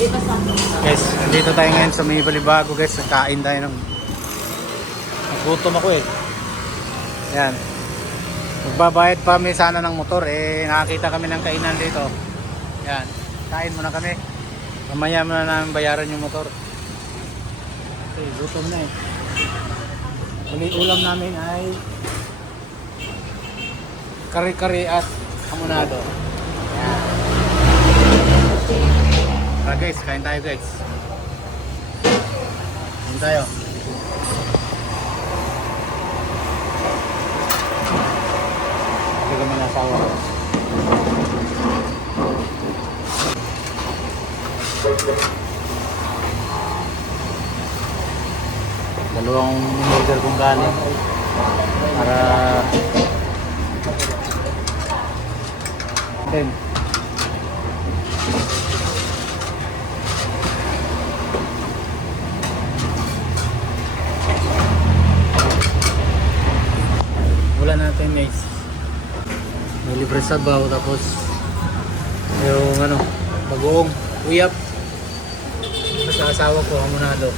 Guys, nandito tayo ngayon sa may Balibago guys. Kain tayo ng... Nagutom ako eh. Yan. Magbabayad pa kami sana ng motor eh. Nakakita kami ng kainan dito. Yan. Kain muna kami. Mamaya muna namin bayaran yung motor. Okay, gutom na eh. Ulam namin ay kare-kare at hamonado. Yan. Tara guys, kain tayo guys. Kain tayo. Ito kami nasawa. Dalawang order kong galing para then wala natin guys, may libre sabaw tapos yung ano, bagoong uyap sa asawa ko, hamonado.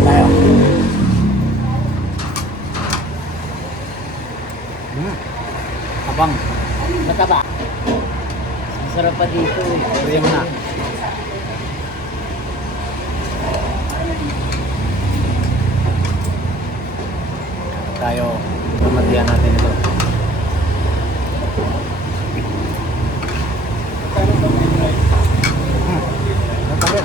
Tayo. Abang. Mataba. Masarap pa dito eh. Bigyan mo na. Tayo, mamatihan natin ito. Mataba.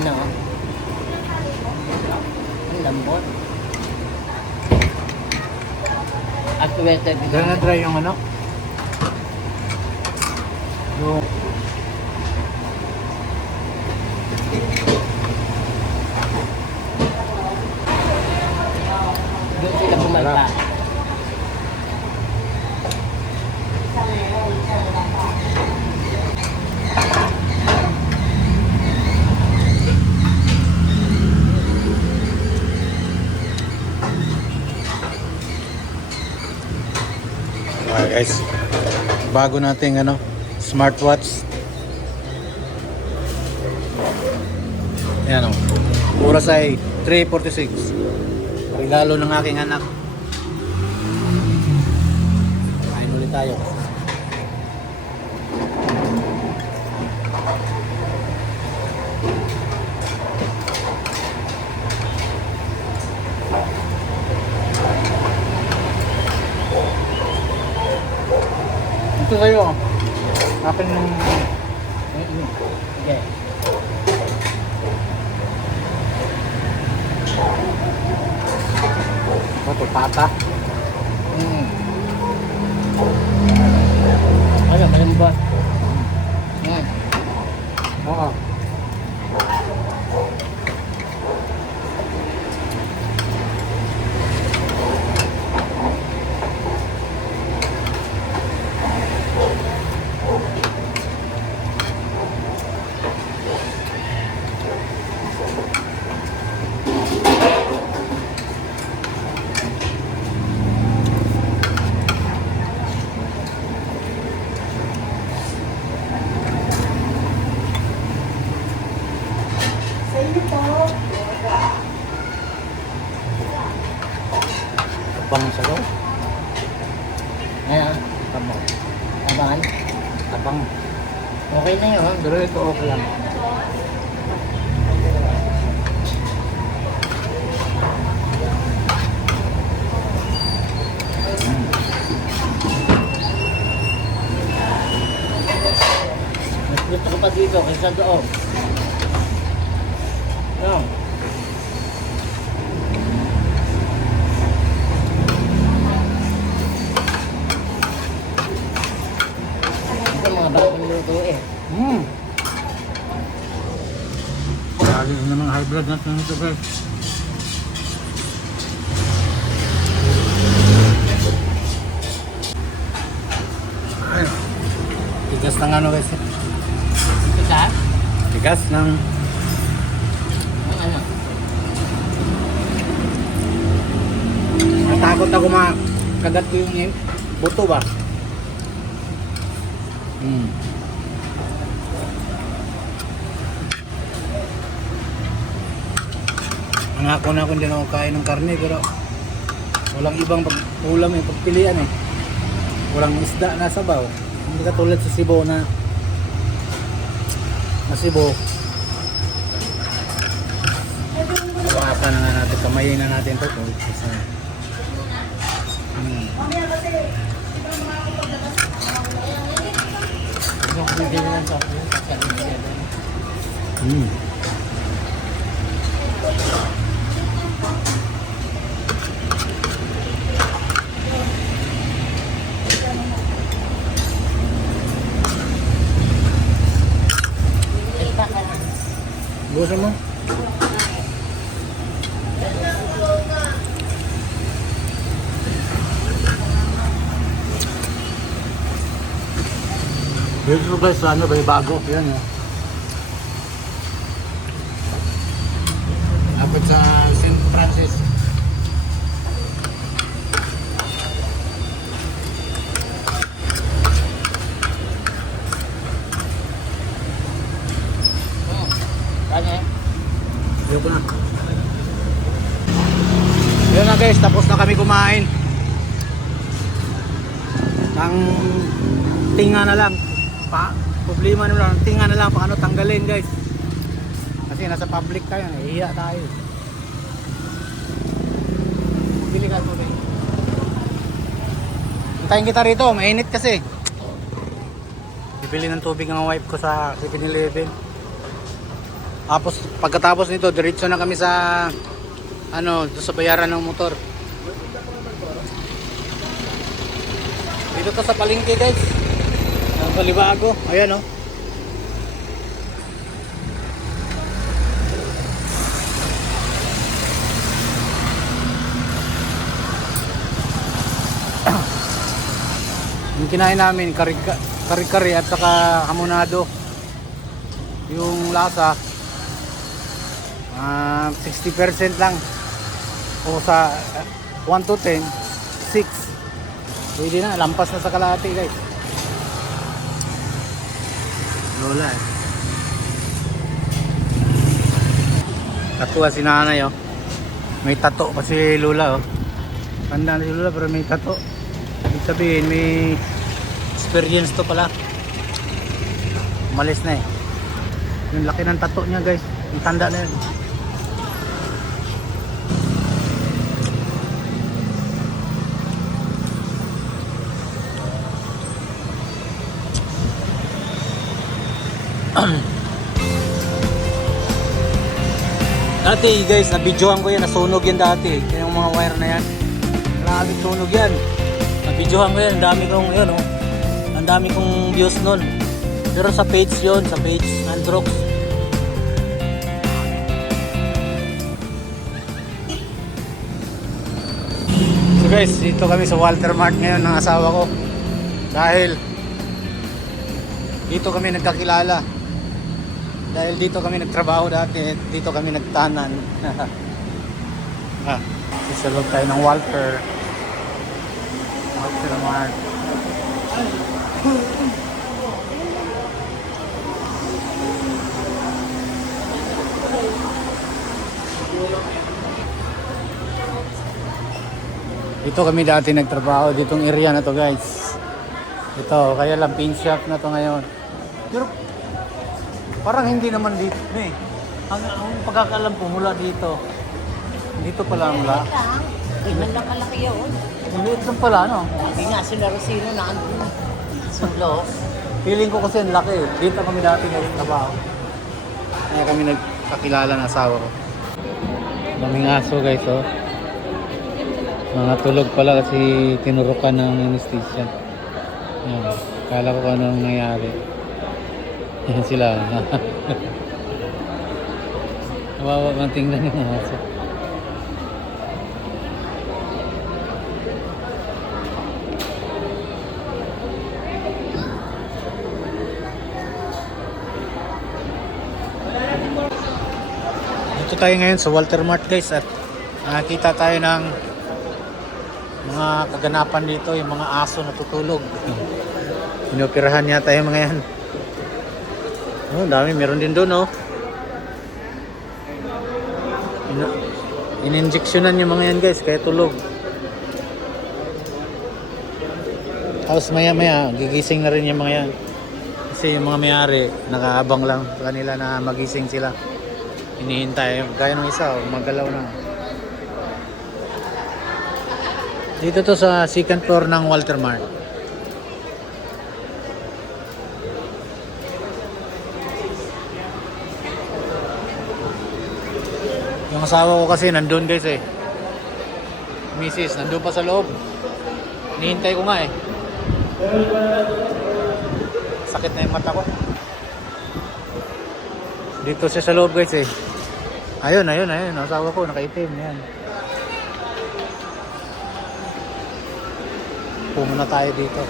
Ano? Ang lambot. At wetted. Diyan na dry yung ano? Yung Doon sila pumalta. guys, bago nating ano, smartwatch. Ayan o, oras ay 3:46. Regalo ng aking anak. Kain ulit tayo. Ito sa'yo. Akin yung... Okay. Ito, pata. Ano, malambot. Oo. Tabang sa daw. Ano? Tabang. Tabangan? Tabang. Okay na yun. Pero ito okay lang. Mas gusto ko pa dito kaysa doon. Ano? Ito mga bagong luto eh. Lagi na mga high blood natin ito guys. Tigas ng ano guys. Ito ka? Tigas ng... Ano? Natakot ako makagat ko yung buto ba? Nangako na ako hindi na ako kain ng karne pero walang ibang ulam eh, pagpilian eh. Walang isda na sabaw. Hindi katulad sa Cebu na Cebu. Hawakan na nga natin, kamayin na natin ito. Ano kung hindi na lang sa akin? Gusto mo? Dito guys, ano ba yung bago? Yan o. Lapit sa St. Francis. Ano eh? Ayoko na. Yun na guys, tapos na kami kumain. Ang tinga na lang. Problema na lang, tinga na lang paano tanggalin guys. Kasi nasa public tayo, nahihiya tayo. Bili ka po rin. Hintayin kita rito, mainit kasi. Bibili ng tubig ng wife ko sa 7-Eleven. Tapos pagkatapos nito, diretso na kami sa ano, doon sa bayaran ng motor. Dito to sa palengke guys. Ang Balibago. Ayan oh. Yung kinain namin kari-kari at saka hamonado. Yung lasa 60% lang. O sa 1 to 10, 6. Pwede na, lampas na sa kalahati guys. Lola eh. Tatuwa si nanay oh. May tato pa si Lola oh. Tanda na si Lola pero may tato. Ibig sabihin may experience to pala. Umalis na eh. Yung laki ng tato niya guys. Yung tanda na yun. Dati guys, nabidyohan ko yan, nasunog yan dati. Yung mga wire na yan. Grabe sunog yan. Nabidyohan ko yan, ang dami kong yun oh. Ang dami kong views nun. Pero sa page yun, sa page Androx. So guys, dito kami sa Walter Mart ngayon ng asawa ko. Dahil dito kami nagkakilala. Dahil dito kami nagtrabaho dati, dito kami nagtanan. Isalog tayo ng Walter Mart. Dito kami dati nagtrabaho, ditong area na to guys. Ito, kaya lang pin shop na to ngayon. Pero parang hindi naman dito eh. Ang pagkakalam ko mula dito. Dito pala mula. Tingnan lang kalaki yun. Maliit lang pala no. Hindi nga sila Rosino na andun. Sulo. Feeling ko kasi ang laki. Dito kami dati nagtrabaho. Kaya kami nagkakilala ng asawa ko. Daming aso guys oh. Mga tulog pala kasi tinurukan ng anesthesia. Yan. Kala ko kung anong nangyari. Yan sila. Kawawa man tingnan yung aso. tayo ngayon sa Walter Mart guys at nakita tayo ng mga kaganapan dito, yung mga aso natutulog. Inoperahan yata yung mga yan. Oh, dami, meron din doon, oh. In-injectionan yung mga yan guys, kaya tulog. Tapos maya maya, gigising na rin yung mga yan. Kasi yung mga may-ari, nakaabang lang sa kanila na magising sila. Hinihintay, gaya ng isa, magalaw na. Dito to sa second floor ng Walter Mart. Yung asawa ko kasi nandun guys eh. Mrs. nandun pa sa loob. Hinihintay ko nga eh. Sakit na yung mata ko. Dito siya sa loob guys eh. Ayun. Asawa ko nakaitim. Yan. Pumunta tayo dito.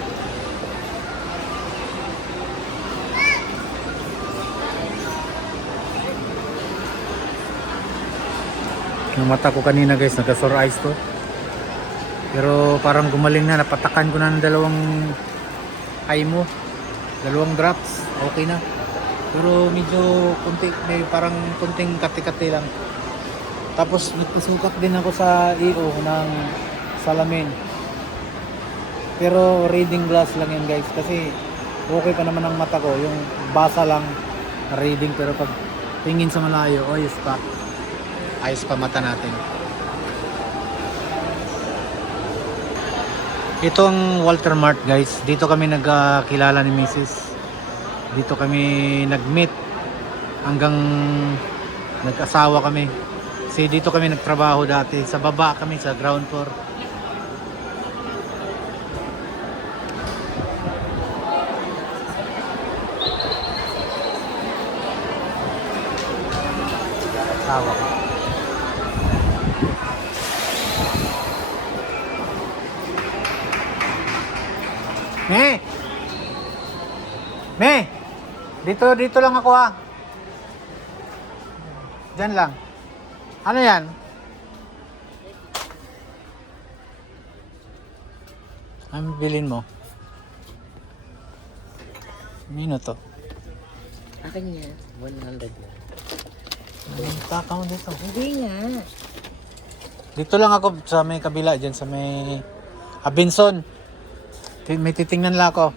Yung mata ko kanina guys, nagka-sore eyes to. Pero parang gumaling na, napatakan ko na ng dalawang eye mo. Dalawang drops, okay na. Pero medyo kunti, may parang kunting kati-kati lang. Tapos nagpasukat din ako sa EO ng salamin. Pero reading glass lang yan guys, kasi okay pa naman ang mata ko. Yung basa lang reading, pero pag tingin sa malayo, ayos pa. Ayos pa mata natin. Ito ang Walter Mart guys. Dito kami nagkilala ni Mrs. Dito kami nag-meet hanggang nag-asawa kami. Kasi dito kami nagtrabaho dati. Sa baba kami sa ground floor. Asawa ko. Me! Dito lang ako ah. Diyan lang. Ano yan? Ano bilhin mo? Mino to? Akin niya, 100 na. Taka mo dito. Hindi nga. Dito lang ako sa may kabila dyan sa may Abinson. May titingnan lang ako.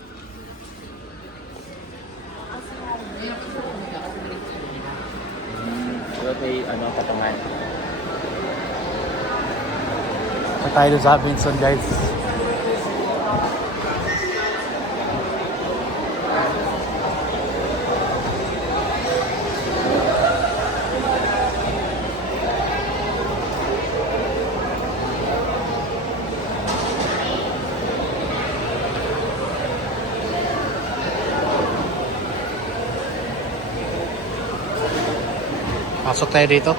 May katangan. Pa tayo sa Abinson guys. Pasok tayo dito.